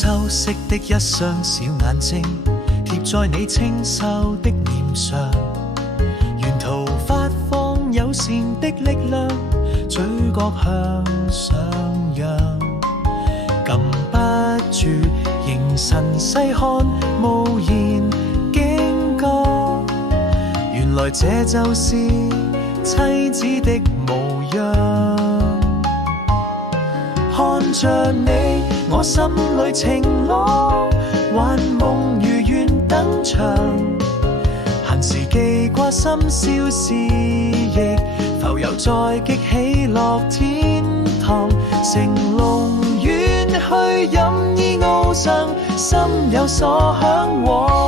修飾的一雙小眼睛，貼在你清秀的臉上，沿途發放友善的力量，嘴角向上揚，禁不住凝神細看，無言警覺，原來這就是妻子的模樣。看着你，我心裏晴朗，幻夢如願登場，閒時記掛深宵事，亦浮游在極喜樂天堂，乘龍遠去任意翱翔，心有所向往。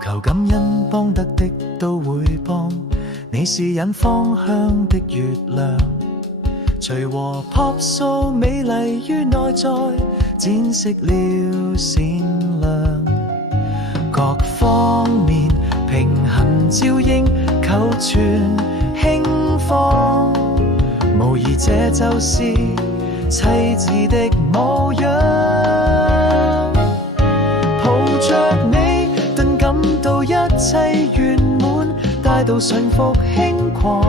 求感恩幫得的都會幫，你是引方向的月亮，隨和樸素美麗於內在，展示了善良，各方面平衡照應，求全興放，無疑這就是妻子的模樣。抱着你感到一切圓滿，大道順服輕狂，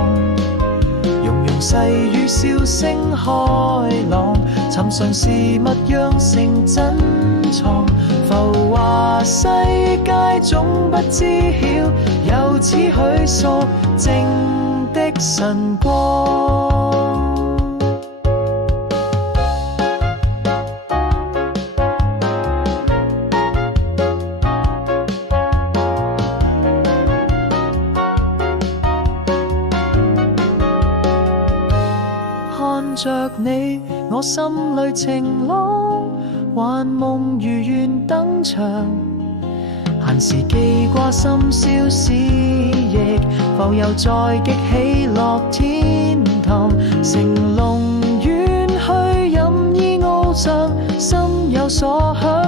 融融細語笑聲開朗，尋常事物釀成珍藏，浮華世界總不知曉，有此許索靜的晨光。看着你，我心裏晴朗，幻夢如願登場，閒時記掛深宵事，亦浮游在極喜樂天堂，乘龍遠去任意翱翔，心有所向